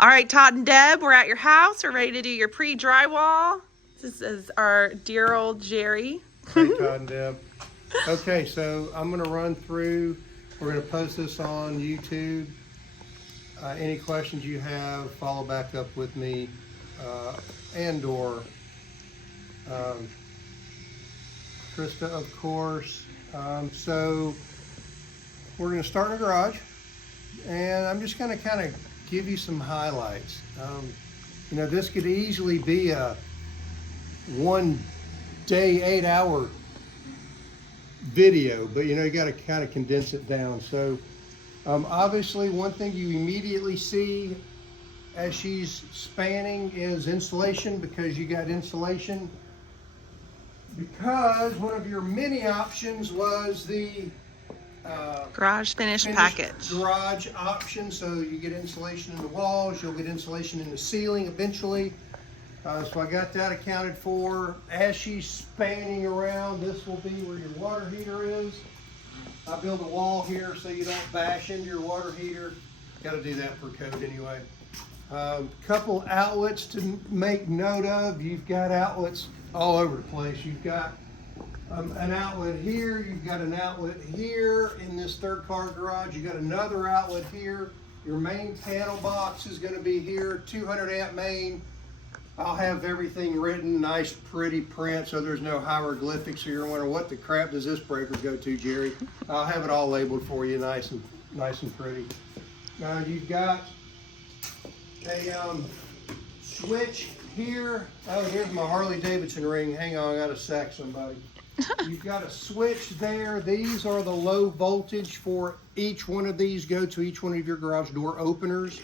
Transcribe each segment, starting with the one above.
All right, Todd and Deb, we're at your house. We're ready to do your pre-drywall. This is our dear old Jerry. Hey, Todd and Deb. Okay, so I'm going to run through. We're going to post this on YouTube. Any questions you have, follow back up with me and/or Krista, of course. So we're going to start in the garage, and I'm just going to kind of give you some highlights. You know, this could easily be a 1 day, 8-hour video, but you know, you got to kind of condense it down. So obviously one thing you immediately see as she's spanning is insulation, because you got insulation because one of your mini options was the Garage finish package. garage option. So you get insulation in the walls, you'll get insulation in the ceiling eventually. So I got that accounted for. As she's spanning around, this will be where your water heater is. I built a wall here so you don't bash into your water heater. Got to do that for code anyway. Couple outlets to make note of. You've got outlets all over the place. You've got an outlet here. You've got an outlet here in this third car garage. You've got another outlet here. Your main panel box is going to be here. 200 amp main. I'll have everything written, nice pretty print, so there's no hieroglyphics, so you're wondering what the crap does this breaker go to, Jerry. I'll have it all labeled for you, nice and pretty. Now you've got a switch here. Oh, here's my Harley Davidson ring. Hang on, I gotta sack somebody. You've got a switch there. These are the low voltage for each one of these. Go to each one of your garage door openers.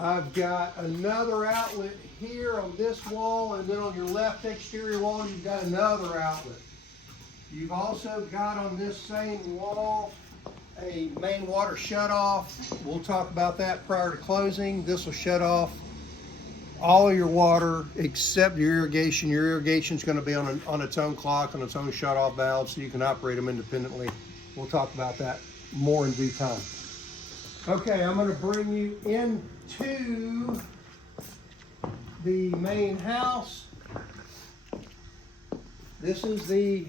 I've got another outlet here on this wall, and then on your left exterior wall, you've got another outlet. You've also got on this same wall a main water shutoff. We'll talk about that prior to closing. This will shut off all of your water except your irrigation. Your irrigation is going to be on its own clock, on its own shutoff valve, so you can operate them independently. We'll talk about that more in due time. Okay, I'm going to bring you into the main house. This is the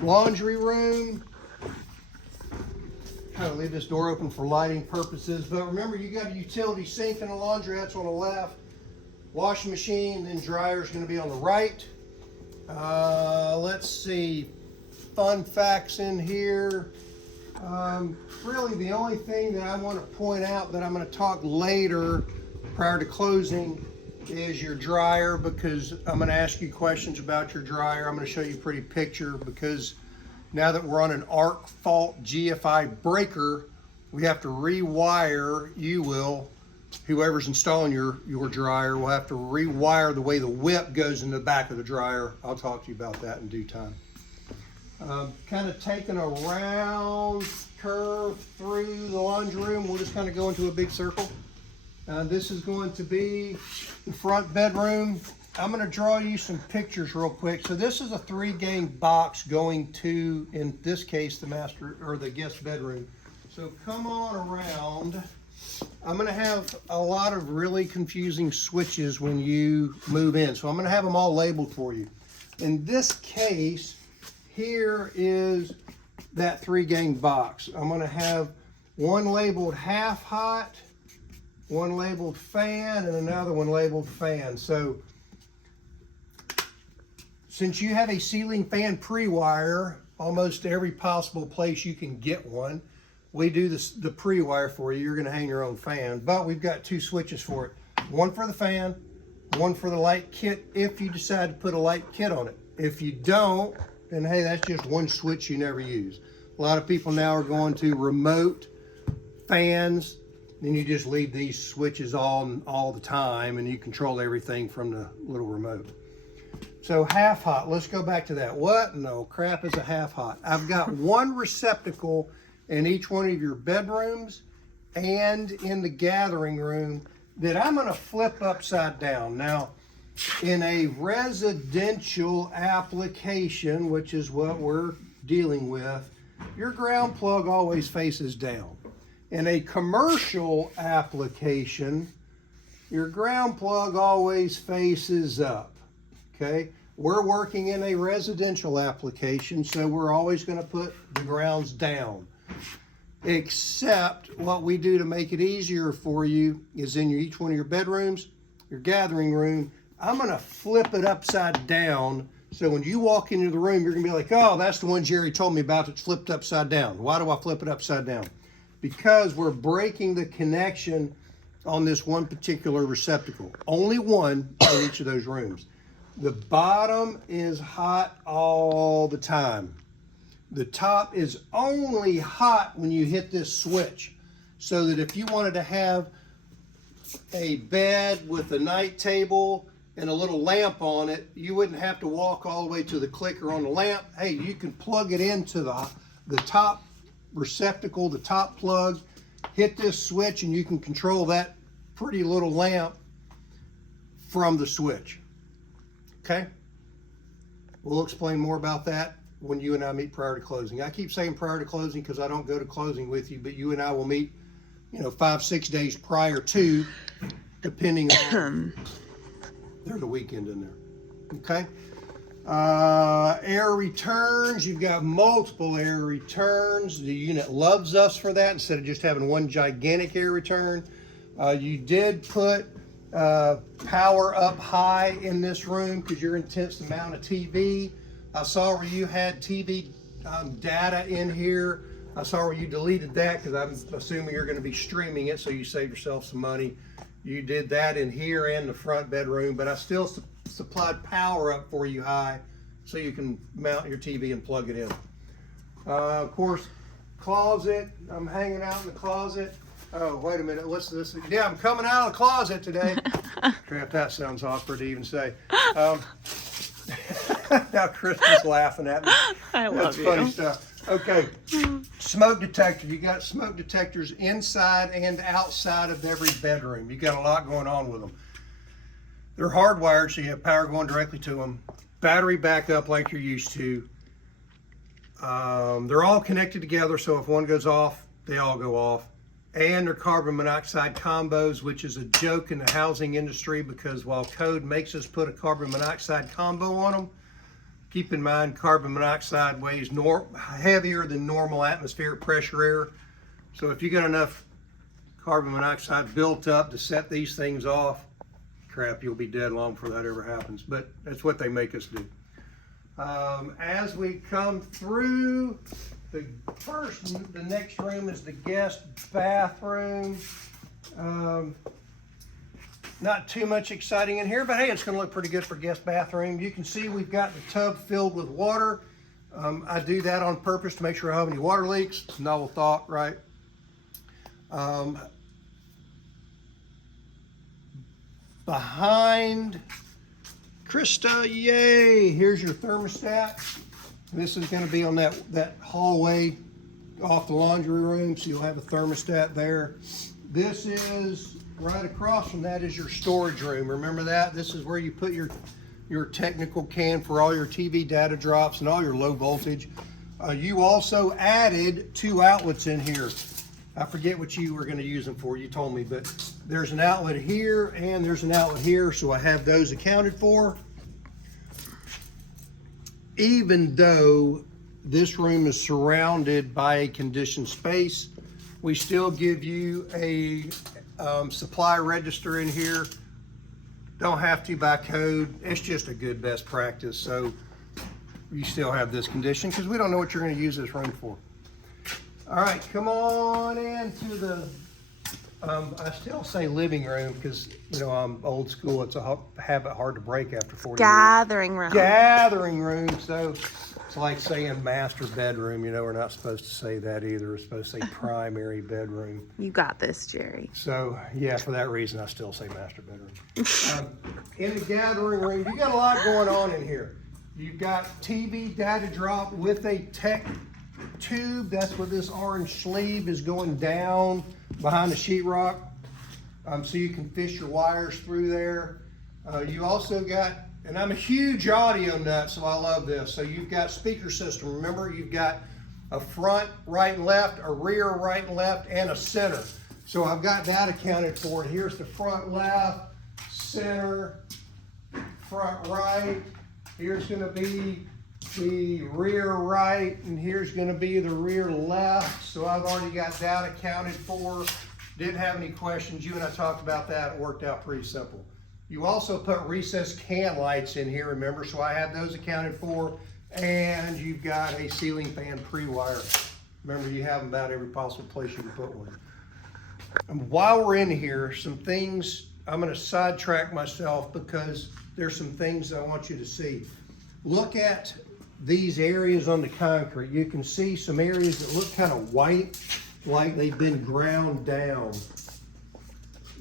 laundry room. Kind of leave this door open for lighting purposes, but remember, you got a utility sink and a laundry. That's on the left. Washing machine, then dryer is going to be on the right. Let's see, fun facts in here. Really the only thing that I want to point out that I'm going to talk later prior to closing is your dryer, because I'm going to ask you questions about your dryer. I'm going to show you a pretty picture, because now that we're on an arc fault GFI breaker, we have to rewire, whoever's installing your dryer will have to rewire the way the whip goes in the back of the dryer. I'll talk to you about that in due time. Kind of taking a round curve through the laundry room. We'll just kind of go into a big circle. This is going to be the front bedroom. I'm going to draw you some pictures real quick. So this is a 3-gang box going to, in this case, the master or the guest bedroom. So come on around. I'm going to have a lot of really confusing switches when you move in. So I'm going to have them all labeled for you. In this case, here is that 3-gang box. I'm going to have one labeled half hot, one labeled fan, and another one labeled fan. So since you have a ceiling fan pre-wire, almost every possible place you can get one, we do the pre-wire for you. You're going to hang your own fan, but we've got 2 switches for it. One for the fan, one for the light kit if you decide to put a light kit on it. If you don't, then hey, that's just one switch you never use. A lot of people now are going to remote fans, then you just leave these switches on all the time and you control everything from the little remote. So half hot, let's go back to that. What in the crap is a half hot? I've got one receptacle in each one of your bedrooms and in the gathering room that I'm gonna flip upside down. Now, in a residential application, which is what we're dealing with, your ground plug always faces down. In a commercial application, your ground plug always faces up, okay? We're working in a residential application, so we're always going to put the grounds down. Except what we do to make it easier for you is in each one of your bedrooms, your gathering room, I'm going to flip it upside down. So when you walk into the room, you're going to be like, oh, that's the one Jerry told me about that's flipped upside down. Why do I flip it upside down? Because we're breaking the connection on this one particular receptacle. Only one in each of those rooms. The bottom is hot all the time. The top is only hot when you hit this switch. So that if you wanted to have a bed with a night table and a little lamp on it, you wouldn't have to walk all the way to the clicker on the lamp. Hey, you can plug it into the top receptacle, the top plug, hit this switch, and you can control that pretty little lamp from the switch. Okay? We'll explain more about that when you and I meet prior to closing. I keep saying prior to closing because I don't go to closing with you, but you and I will meet, 5-6 days prior to, depending on, there's a weekend in there. Okay? Air returns, you've got multiple air returns. The unit loves us for that instead of just having one gigantic air return. You did put power up high in this room because you're intense amount of TV. I saw where you had TV data in here. I saw where you deleted that because I'm assuming you're going to be streaming it, so you save yourself some money. You did that in here and the front bedroom, but I still supplied power up for you high so you can mount your TV and plug it in. Of course, closet. I'm hanging out in the closet. Oh, wait a minute. What's this? Yeah, I'm coming out of the closet today. Crap, that sounds awkward to even say. Now Kristen's laughing at me. I love That's funny stuff. Okay, smoke detector. You got smoke detectors inside and outside of every bedroom. You got a lot going on with them. They're hardwired, so you have power going directly to them. Battery backup like you're used to. They're all connected together, so if one goes off, they all go off. And they're carbon monoxide combos, which is a joke in the housing industry because while code makes us put a carbon monoxide combo on them, keep in mind carbon monoxide weighs heavier than normal atmospheric pressure air. So if you got enough carbon monoxide built up to set these things off, crap, you'll be dead long before that ever happens. But that's what they make us do. As we come through, the next room is the guest bathroom. Not too much exciting in here, but hey, it's going to look pretty good for guest bathroom. You can see we've got the tub filled with water. I do that on purpose to make sure I don't have any water leaks. It's a novel thought, right? Behind Krista, yay! Here's your thermostat. This is going to be on that hallway off the laundry room, so you'll have a thermostat there. This is right across from that is your storage room. Remember that? This is where you put your technical can for all your TV data drops and all your low voltage. You also added 2 outlets in here. I forget what you were going to use them for. You told me, but there's an outlet here and there's an outlet here, so I have those accounted for. Even though this room is surrounded by a conditioned space, we still give you a supply register in here. Don't have to by code. It's just a good best practice. So you still have this condition because we don't know what you're going to use this room for. All right, come on into the, I still say living room because, I'm old school. It's a habit hard to break after 40 years. Gathering room. Gathering room. So it's like saying master bedroom. We're not supposed to say that either. We're supposed to say primary bedroom. You got this, Jerry. So, yeah, for that reason, I still say master bedroom. In the gathering room, you got a lot going on in here. You've got TV data drop with a tech tube. That's where this orange sleeve is going down behind the sheetrock. So you can fish your wires through there. You also got, and I'm a huge audio nut, so I love this. So you've got speaker system. Remember, you've got a front, right and left, a rear, right and left, and a center. So I've got that accounted for. Here's the front left, center, front right. Here's gonna be the rear right, and here's gonna be the rear left. So I've already got that accounted for. Didn't have any questions. You and I talked about that. It worked out pretty simple. You also put recessed can lights in here, remember? So I have those accounted for. And you've got a ceiling fan pre-wire. Remember, you have them about every possible place you can put one. And while we're in here, some things, I'm gonna sidetrack myself because there's some things I want you to see. Look at these areas on the concrete. You can see some areas that look kind of white, like they've been ground down.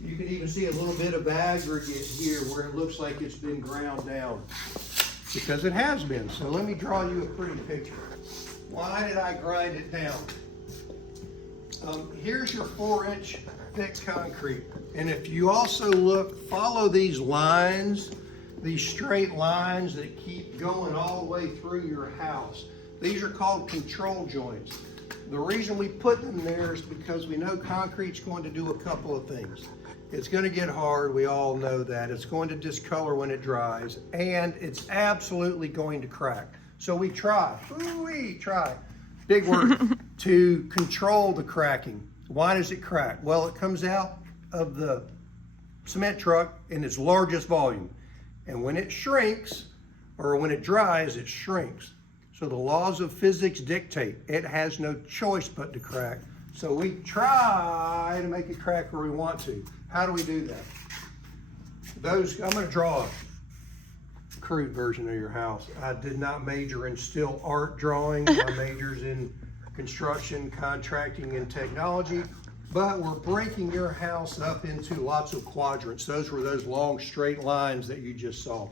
You can even see a little bit of aggregate here where it looks like it's been ground down, because it has been. So let me draw you a pretty picture. Why did I grind it down? Here's your 4-inch thick concrete. And if you also look, follow these lines, these straight lines that keep going all the way through your house. These are called control joints. The reason we put them there is because we know concrete's going to do a couple of things. It's going to get hard, we all know that. It's going to discolor when it dries, and it's absolutely going to crack. So we try, big word, to control the cracking. Why does it crack? Well, it comes out of the cement truck in its largest volume. And when it shrinks, or when it dries, it shrinks. So the laws of physics dictate it has no choice but to crack. So we try to make it crack where we want to. How do we do that? I'm gonna draw a crude version of your house. I did not major in still art drawing. My major's in construction, contracting, and technology. But we're breaking your house up into lots of quadrants. Those were those long straight lines that you just saw.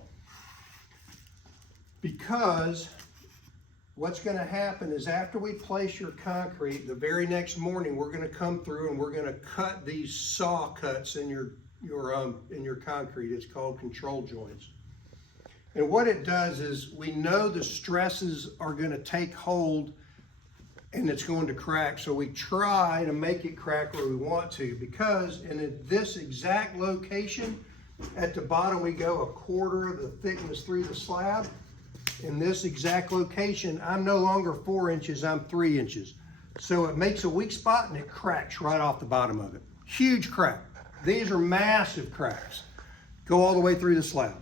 Because what's going to happen is after we place your concrete, the very next morning we're going to come through and we're going to cut these saw cuts in your concrete. It's called control joints. And what it does is we know the stresses are going to take hold and it's going to crack. So we try to make it crack where we want to, because in this exact location, at the bottom we go 1/4 of the thickness through the slab. In this exact location, I'm no longer 4 inches, I'm 3 inches. So it makes a weak spot and it cracks right off the bottom of it. Huge crack. These are massive cracks. Go all the way through the slab.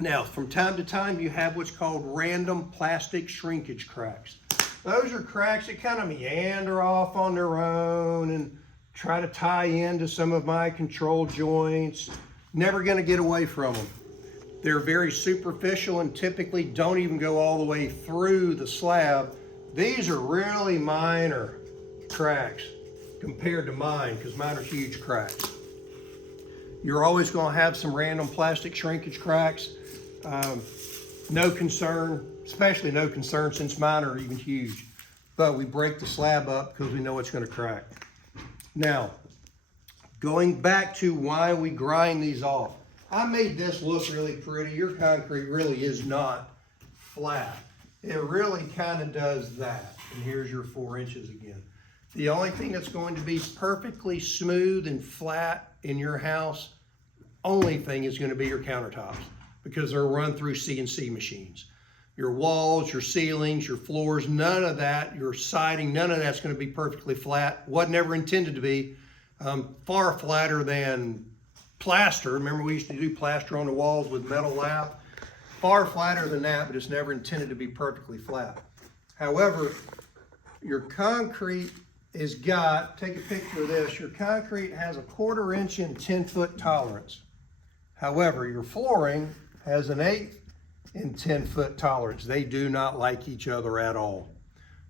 Now, from time to time, you have what's called random plastic shrinkage cracks. Those are cracks that kind of meander off on their own and try to tie into some of my control joints. Never gonna get away from them. They're very superficial and typically don't even go all the way through the slab. These are really minor cracks compared to mine, because mine are huge cracks. You're always gonna have some random plastic shrinkage cracks. No concern, especially no concern since mine are even huge. But we break the slab up because we know it's gonna crack. Now, going back to why we grind these off. I made this look really pretty. Your concrete really is not flat. It really kind of does that. And here's your 4 inches again. The only thing that's going to be perfectly smooth and flat in your house, only thing is going to be your countertops, because they're run through CNC machines. Your walls, your ceilings, your floors, none of that, your siding, none of that's going to be perfectly flat. Wasn't ever intended to be. Far flatter than plaster. Remember, we used to do plaster on the walls with metal lap. Far flatter than that, but it's never intended to be perfectly flat. However, your concrete is take a picture of this, your concrete has 1/4 inch and 10-foot tolerance. However, your flooring has an 1/8 and 10-foot tolerance. They do not like each other at all.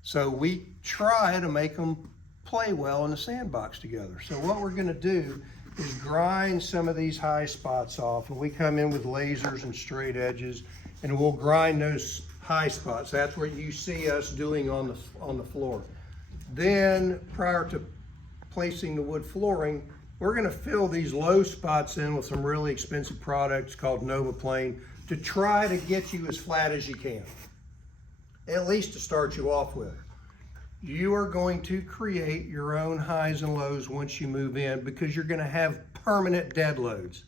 So we try to make them play well in the sandbox together. So what we're gonna do is grind some of these high spots off, and we come in with lasers and straight edges, and we'll grind those high spots. That's what you see us doing on the floor. Then, prior to placing the wood flooring, we're gonna fill these low spots in with some really expensive products called Nova Plane to try to get you as flat as you can. at least to start you off with. You are going to create your own highs and lows once you move in, because you're going to have permanent dead loads.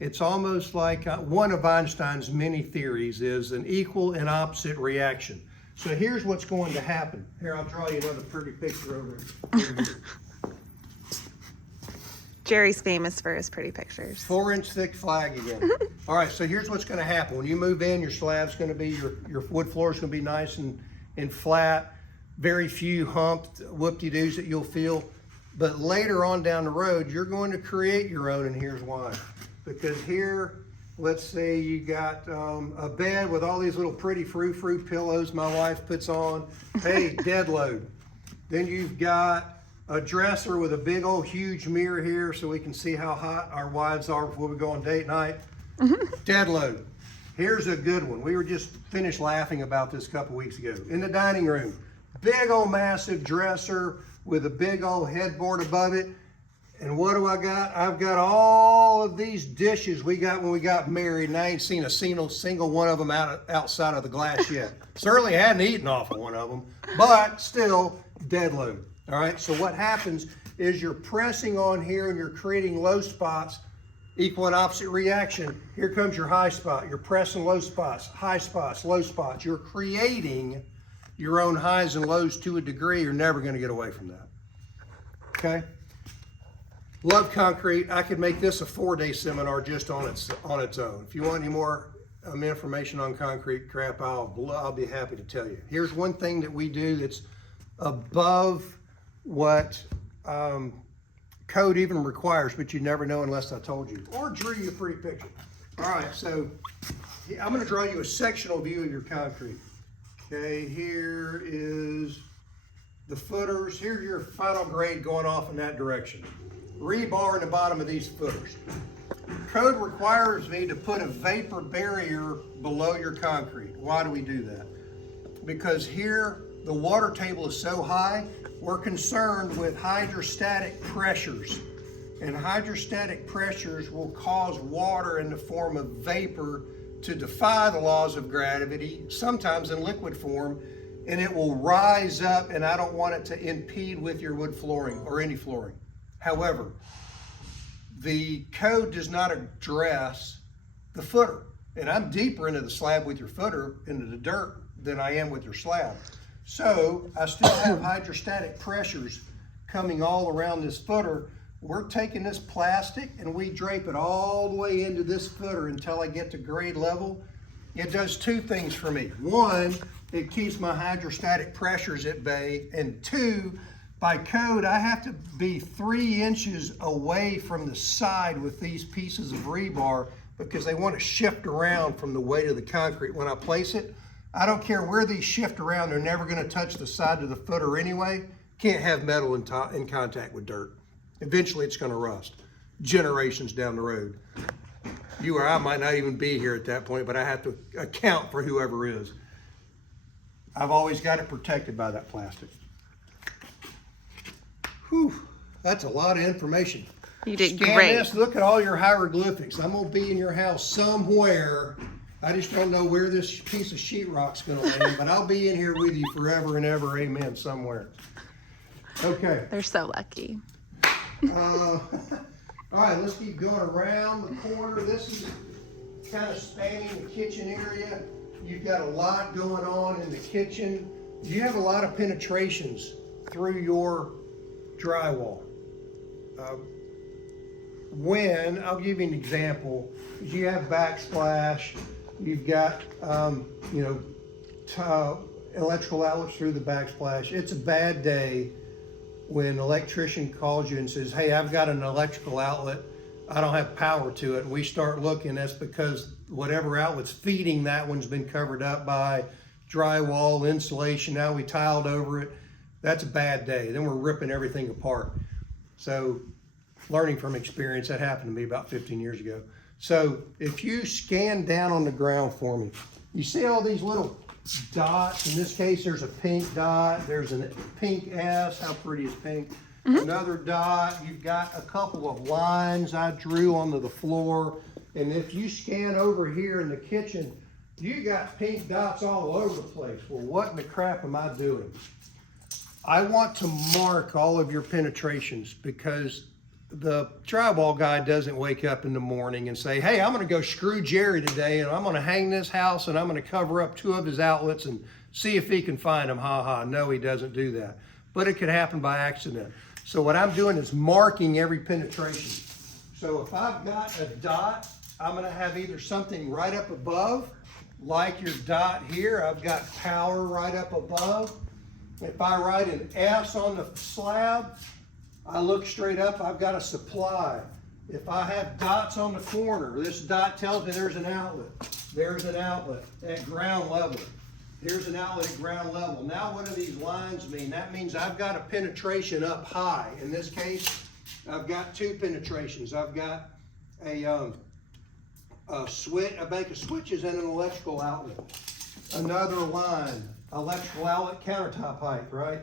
It's almost like one of Einstein's many theories is an equal and opposite reaction. So here's what's going to happen. Here, I'll draw you another pretty picture over here. Jerry's famous for his pretty pictures. 4-inch thick flag again. All right, so here's what's going to happen. When you move in, your slab's going to be, your wood floor is going to be nice and flat. Very few humped whoop-de-doos that you'll feel. But later on down the road, you're going to create your own, and here's why. Because here, let's say you got a bed with all these little pretty frou-frou pillows my wife puts on. Hey, dead load. Then you've got a dresser with a big old huge mirror here so we can see how hot our wives are before we go on date night. Dead load. Here's a good one. We were just finished laughing about this a couple weeks ago. In the dining room, big old massive dresser with a big old headboard above it. And what do I got? I've got all of these dishes we got when we got married, and I ain't seen a single one of them outside of the glass yet. Certainly hadn't eaten off of one of them, but still dead load. All right, so what happens is you're pressing on here and you're creating low spots, equal and opposite reaction. Here comes your high spot. You're pressing low spots, high spots, low spots. You're creating your own highs and lows to a degree. You're never going to get away from that. Okay? Love concrete. I could make this a 4-day seminar just on its own. If you want any more information on concrete crap, I'll be happy to tell you. Here's one thing that we do that's above what code even requires, but you never know unless I told you or drew you a pretty picture. All right, so I'm going to draw you a sectional view of your concrete. Okay, here is the footers. Here's your final grade going off in that direction. Rebar in the bottom of these footers. Code requires me to put a vapor barrier below your concrete. Why do we do that? Because here the water table is so high, we're concerned with hydrostatic pressures. And hydrostatic pressures will cause water in the form of vapor to defy the laws of gravity, sometimes in liquid form, and it will rise up, and I don't want it to impede with your wood flooring or any flooring. However, the code does not address the footer. And I'm deeper into the slab with your footer, into the dirt, than I am with your slab. So I still have hydrostatic pressures coming all around this footer. We're taking this plastic and we drape it all the way into this footer until I get to grade level. It does two things for me. One, it keeps my hydrostatic pressures at bay. And two, by code, I have to be 3 inches away from the side with these pieces of rebar because they want to shift around from the weight of the concrete when I place it. I don't care where these shift around, they're never going to touch the side of the footer anyway. Can't have metal in contact with dirt. Eventually it's going to rust, generations down the road. You or I might not even be here at that point, but I have to account for whoever is. I've always got it protected by that plastic. Whew, that's a lot of information. You did Scan great. this, look at all your hieroglyphics. I'm going to be in your house somewhere. I just don't know where this piece of sheetrock's going to land, but I'll be in here with you forever and ever, amen, somewhere. Okay. They're so lucky. All right, let's keep going around the corner. This is kind of spanning the kitchen area. You've got a lot going on in the kitchen. You have a lot of penetrations through your drywall. I'll give you an example. You have backsplash, you've got electrical outlets through the backsplash. It's a bad day when an electrician calls you and says, hey, I've got an electrical outlet, I don't have power to it. And we start looking, that's because whatever outlet's feeding that one's been covered up by drywall, insulation, now we tiled over it. That's a bad day. Then we're ripping everything apart. So learning from experience, that happened to me about 15 years ago. So if you scan down on the ground for me, you see all these little dots. In this case, there's a pink dot. There's a pink S. How pretty is pink? Another dot. You've got a couple of lines I drew onto the floor. And if you scan over here in the kitchen, You got pink dots all over the place. Well, what in the crap am I doing? I want to mark all of your penetrations because the drywall guy doesn't wake up in the morning and say, hey, I'm gonna go screw Jerry today and I'm gonna hang this house and I'm gonna cover up 2 of his outlets and see if he can find them, ha ha. No, he doesn't do that. But it could happen by accident. So what I'm doing is marking every penetration. So if I've got a dot, I'm gonna have either something right up above, like your dot here, I've got power right up above. If I write an S on the slab, I look straight up, I've got a supply. If I have dots on the corner, this dot tells me there's an outlet. There's an outlet at ground level. Here's an outlet at ground level. Now what do these lines mean? That means I've got a penetration up high. In this case, I've got 2 penetrations. I've got a switch, a bank of switches and an electrical outlet. Another line, electrical outlet countertop height, right?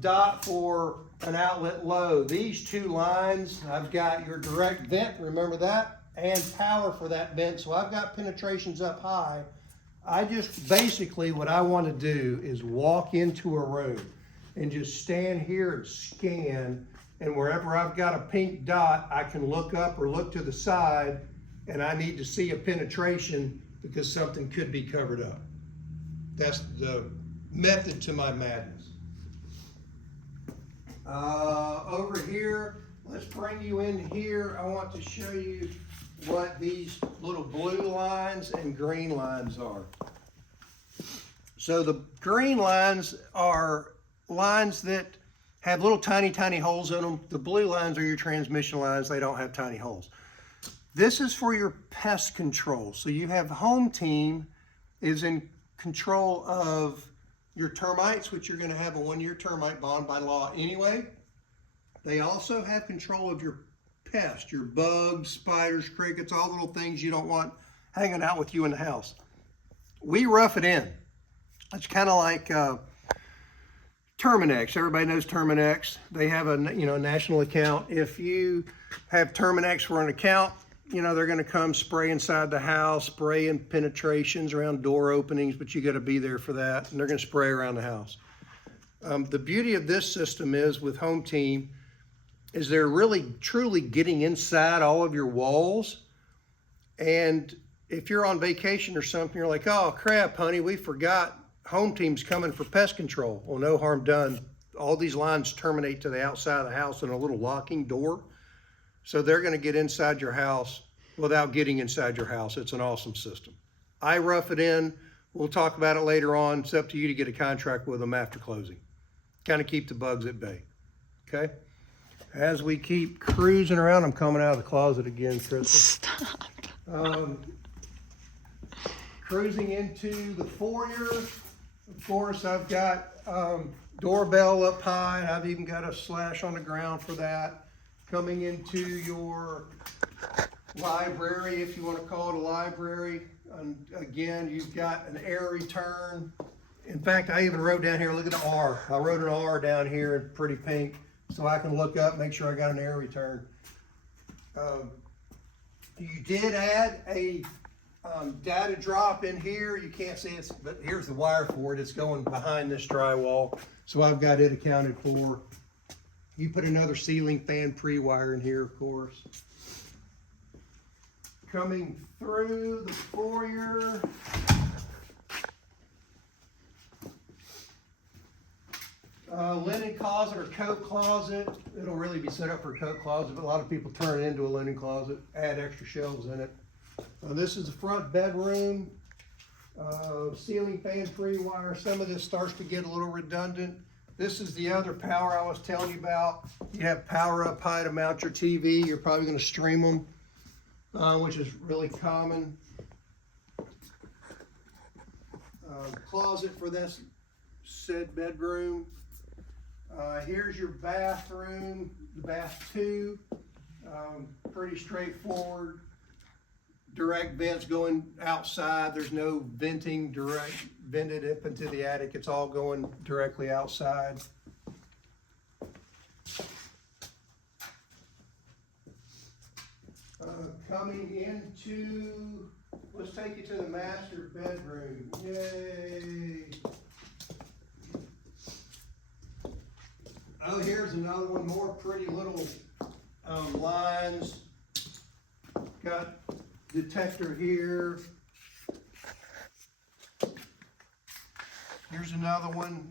Dot for an outlet low. These 2 lines, I've got your direct vent, remember that? And power for that vent, so I've got penetrations up high. I just, basically what I want to do is walk into a room and just stand here and scan, and wherever I've got a pink dot, I can look up or look to the side, and I need to see a penetration because something could be covered up. That's the method to my madness. Over here, let's bring you in here. I want to show you what these little blue lines and green lines are. So the green lines are lines that have little tiny holes in them. The blue lines are your transmission lines. They don't have tiny holes. This is for your pest control. So you have Home Team is in control of your termites, which you're going to have a 1-year termite bond by law anyway. They also have control of your pests, your bugs, spiders, crickets, all little things you don't want hanging out with you in the house. We rough it in. It's kind of like Terminex. Everybody knows Terminex. They have a national account. If you have Terminex for an account, they're going to come spray inside the house, spray in penetrations around door openings, but you got to be there for that. And they're going to spray around the house. The beauty of this system is with Home Team is they're really truly getting inside all of your walls. And if you're on vacation or something, you're like, oh crap, honey, we forgot Home Team's coming for pest control. Well, no harm done. All these lines terminate to the outside of the house in a little locking door. So they're going to get inside your house without getting inside your house. It's an awesome system. I rough it in. We'll talk about it later on. It's up to you to get a contract with them after closing. Kind of keep the bugs at bay. Okay? As we keep cruising around, I'm coming out of the closet again, Crystal. Stop. Cruising into the foyer. Of course, I've got doorbell up high, and I've even got a slash on the ground for that. Coming into your library, if you want to call it a library. And again, you've got an air return. In fact, I even wrote down here, look at the R. I wrote an R down here in pretty pink so I can look up, make sure I got an air return. You did add a data drop in here. You can't see it, but here's the wire for it. It's going behind this drywall. So I've got it accounted for. You put another ceiling fan pre-wire in here, of course. Coming through the foyer. Linen closet or coat closet. It'll really be set up for a coat closet, but a lot of people turn it into a linen closet, add extra shelves in it. This is the front bedroom. Ceiling fan pre-wire. Some of this starts to get a little redundant. This is the other power I was telling you about. You have power up high to mount your TV. You're probably going to stream them, which is really common. Closet for this said bedroom. Here's your bathroom, the bath 2. Pretty straightforward. Direct vents going outside. There's no venting direct vented up into the attic. It's all going directly outside. Coming into let's take you to the master bedroom. Yay! Oh, here's another one, more pretty little lines. Got detector here. Here's another one,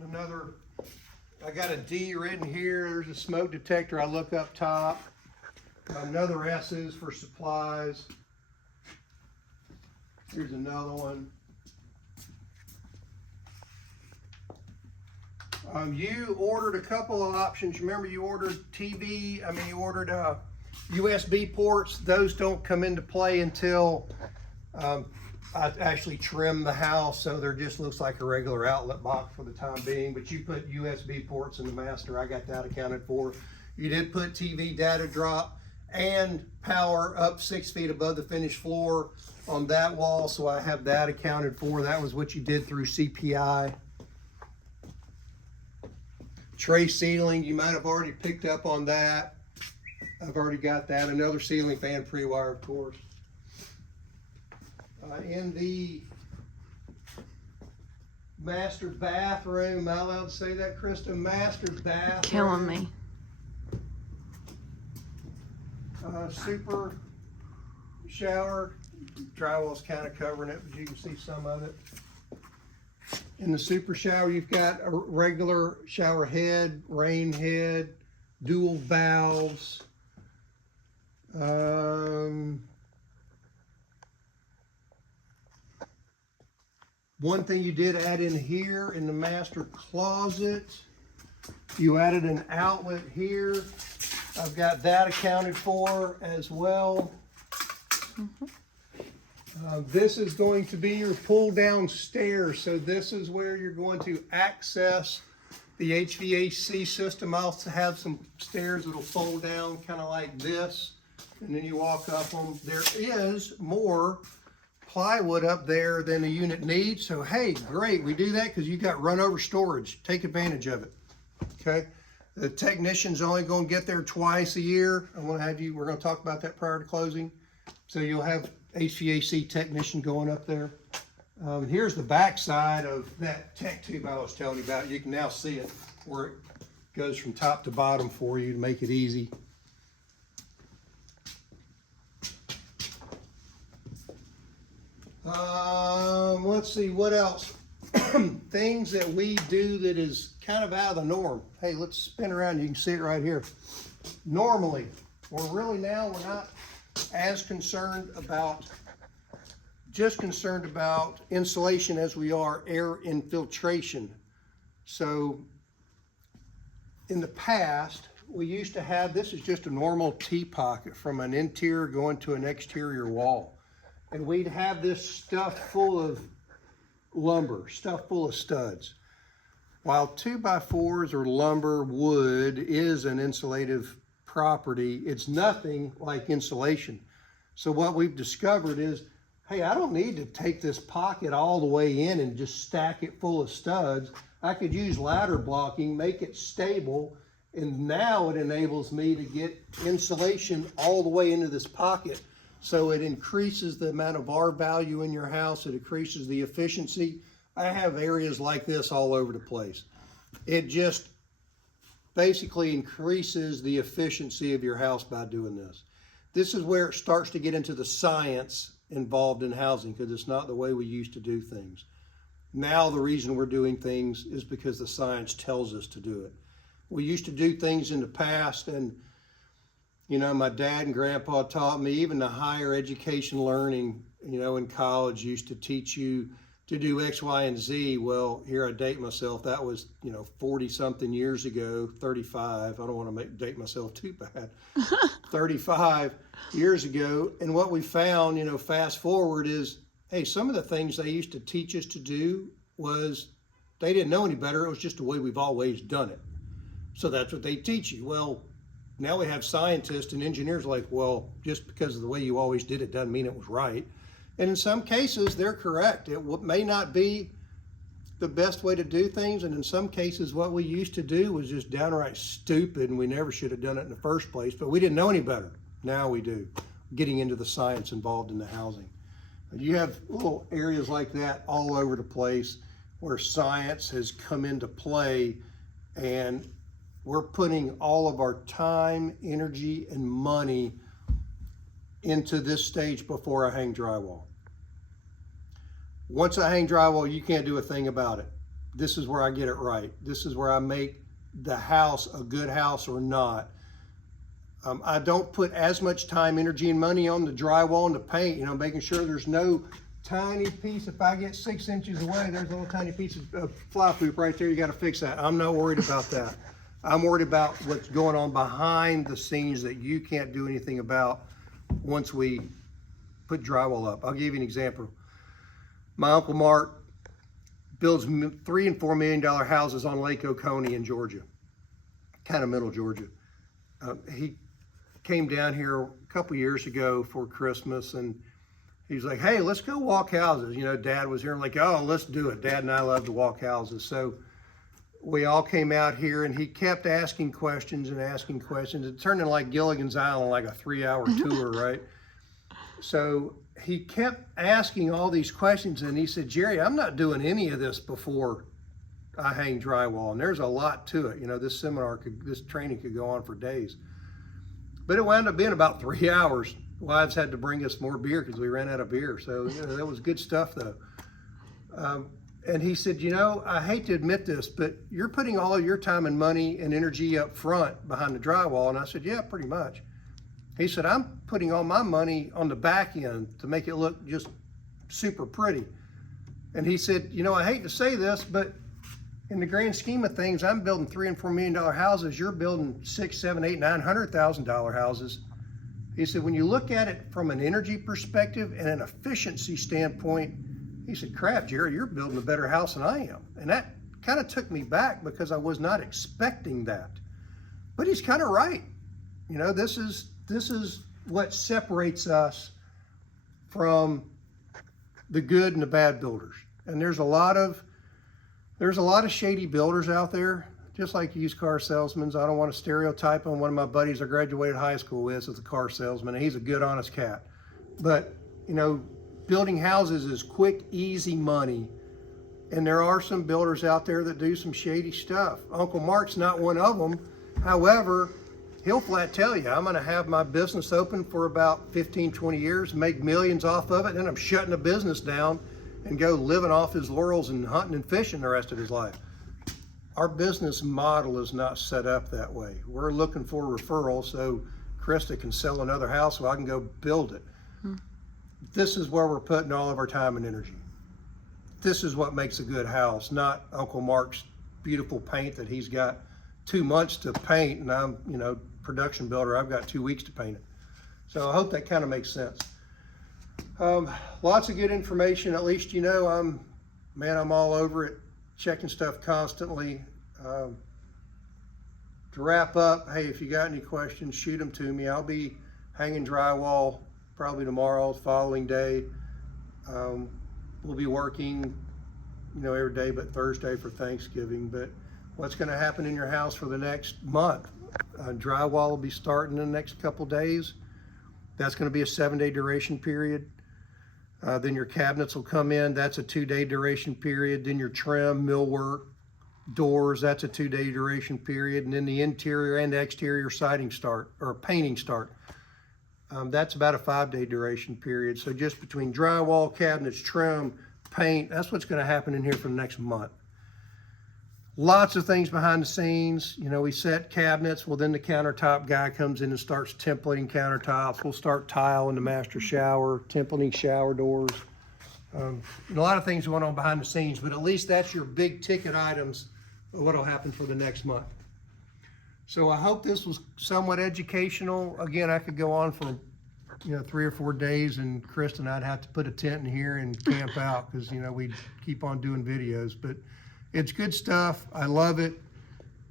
I got a D written here. There's a smoke detector. I look up top. Another S's for supplies. Here's another one. You ordered a couple of options. Remember, you ordered you ordered USB ports. Those don't come into play until I actually trim the house, so there just looks like a regular outlet box for the time being. But you put USB ports in the master. I got that accounted for. You did put TV data drop and power up 6 feet above the finished floor on that wall, so I have that accounted for. That was what you did through CPI. Tray ceiling, you might have already picked up on that. I've already got that. Another ceiling fan, pre-wire, of course. In the master bathroom, am I allowed to say that, Krista? Master bathroom. Killing me. Super shower. Drywall's kind of covering it, but you can see some of it. In the super shower, you've got a regular shower head, rain head, dual valves. One thing you did add in here in the master closet, you added an outlet here. I've got that accounted for as well. This is going to be your pull down stairs. So this is where you're going to access the HVAC system. I also have some stairs that'll fold down kind of like this, and then you walk up them. There is more plywood up there than the unit needs. So hey, great, we do that because you got run over storage. Take advantage of it. Okay. The technician's only going to get there twice a year. we're going to talk about that prior to closing. So you'll have HVAC technician going up there. Here's the back side of that tech tube I was telling you about. You can now see it where it goes from top to bottom for you to make it easy. Let's see, what else? Things that we do that is kind of out of the norm. Hey, let's spin around. You can see it right here. Normally, we're not as concerned about insulation as we are air infiltration. So in the past, we used to have, this is just a normal T-pocket from an interior going to an exterior wall. And we'd have this stuffed full of lumber, stuffed full of studs. While 2x4s or lumber, wood is an insulative property, it's nothing like insulation. So what we've discovered is, hey, I don't need to take this pocket all the way in and just stack it full of studs. I could use ladder blocking, make it stable, and now it enables me to get insulation all the way into this pocket. So it increases the amount of R value in your house. It increases the efficiency. I have areas like this all over the place. It just basically increases the efficiency of your house by doing this. This is where it starts to get into the science involved in housing, because it's not the way we used to do things. Now the reason we're doing things is because the science tells us to do it. We used to do things in the past, and you know, my dad and grandpa taught me, even the higher education learning, you know, in college used to teach you to do X, Y, and Z. Well, here I date myself. That was, 40 something years ago, 35. I don't want to date myself too bad. 35 years ago. And what we found, fast forward is, hey, some of the things they used to teach us to do was they didn't know any better. It was just the way we've always done it. So that's what they teach you. Well, now we have scientists and engineers like, well, just because of the way you always did it doesn't mean it was right. And in some cases, they're correct. It may not be the best way to do things. And in some cases, what we used to do was just downright stupid, and we never should have done it in the first place, but we didn't know any better. Now we do, getting into the science involved in the housing. You have little areas like that all over the place where science has come into play, and we're putting all of our time, energy, and money into this stage before I hang drywall. Once I hang drywall, you can't do a thing about it. This is where I get it right. This is where I make the house a good house or not. I don't put as much time, energy, and money on the drywall and the paint, you know, making sure there's no tiny piece. If I get 6 inches away, there's a little tiny piece of fly poop right there. You got to fix that. I'm not worried about that. I'm worried about what's going on behind the scenes that you can't do anything about once we put drywall up. I'll give you an example. My Uncle Mark builds $3 and $4 million houses on Lake Oconee in Georgia, kind of middle Georgia. He came down here a couple years ago for Christmas, and he's like, hey, let's go walk houses. You know, Dad was here. I'm like, oh, let's do it. Dad and I love to walk houses. So we all came out here, and he kept asking questions and asking questions. It turned into like Gilligan's Island, like a 3-hour tour, right? So he kept asking all these questions, and he said, Jerry, I'm not doing any of this before I hang drywall. And there's a lot to it. You know, this training could go on for days. But it wound up being about 3 hours. Wives had to bring us more beer because we ran out of beer. So, you know, that was good stuff, though. And he said, you know, I hate to admit this, but you're putting all of your time and money and energy up front behind the drywall. And I said, yeah, pretty much. He said, I'm putting all my money on the back end to make it look just super pretty. And he said, you know, I hate to say this, but in the grand scheme of things, I'm building $3 and $4 million houses. You're building $600,000, $700,000, $900,000 houses. He said, when you look at it from an energy perspective and an efficiency standpoint, he said, crap, Jerry, you're building a better house than I am. And that kind of took me back because I was not expecting that. But he's kind of right. You know, this is what separates us from the good and the bad builders. And there's a lot of shady builders out there, just like used car salesmen. I don't want to stereotype on one of my buddies I graduated high school with as a car salesman, and he's a good, honest cat. But, you know, building houses is quick, easy money. And there are some builders out there that do some shady stuff. Uncle Mark's not one of them. However, he'll flat tell you, I'm going to have my business open for about 15, 20 years, make millions off of it, then I'm shutting the business down and go living off his laurels and hunting and fishing the rest of his life. Our business model is not set up that way. We're looking for referrals so Krista can sell another house so I can go build it. This is where we're putting all of our time and energy. This is what makes a good house, not Uncle Mark's beautiful paint that he's got 2 months to paint, and I'm, you know, production builder, I've got 2 weeks to paint it. So I hope that kind of makes sense. Lots of good information. At least, you know, I'm all over it, checking stuff constantly. To wrap up, hey, if you got any questions, shoot them to me. I'll be hanging drywall probably tomorrow, the following day. We'll be working, you know, every day but Thursday for Thanksgiving. But what's going to happen in your house for the next month? Drywall will be starting in the next couple days. That's going to be a 7-day duration period. Then your cabinets will come in. That's a 2-day duration period. Then your trim, millwork, doors, that's a 2-day duration period. And then the interior and exterior siding start, or painting start. That's about a 5-day duration period. So just between drywall, cabinets, trim, paint, that's what's going to happen in here for the next month. Lots of things behind the scenes. You know, we set cabinets. Well, then the countertop guy comes in and starts templating countertops. We'll start tile in the master shower, templating shower doors. A lot of things going on behind the scenes, but at least that's your big ticket items of what will happen for the next month. So I hope this was somewhat educational. Again, I could go on for, you know, 3 or 4 days, and Krista and I'd have to put a tent in here and camp out because, you know, we'd keep on doing videos. But it's good stuff. I love it.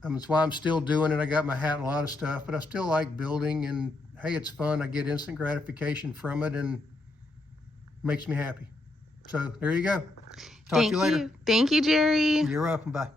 That's why I'm still doing it. I got my hat in a lot of stuff, but I still like building, and hey, it's fun. I get instant gratification from it and makes me happy. So there you go. Talk to you later. Thank you, Jerry. You're welcome. Bye.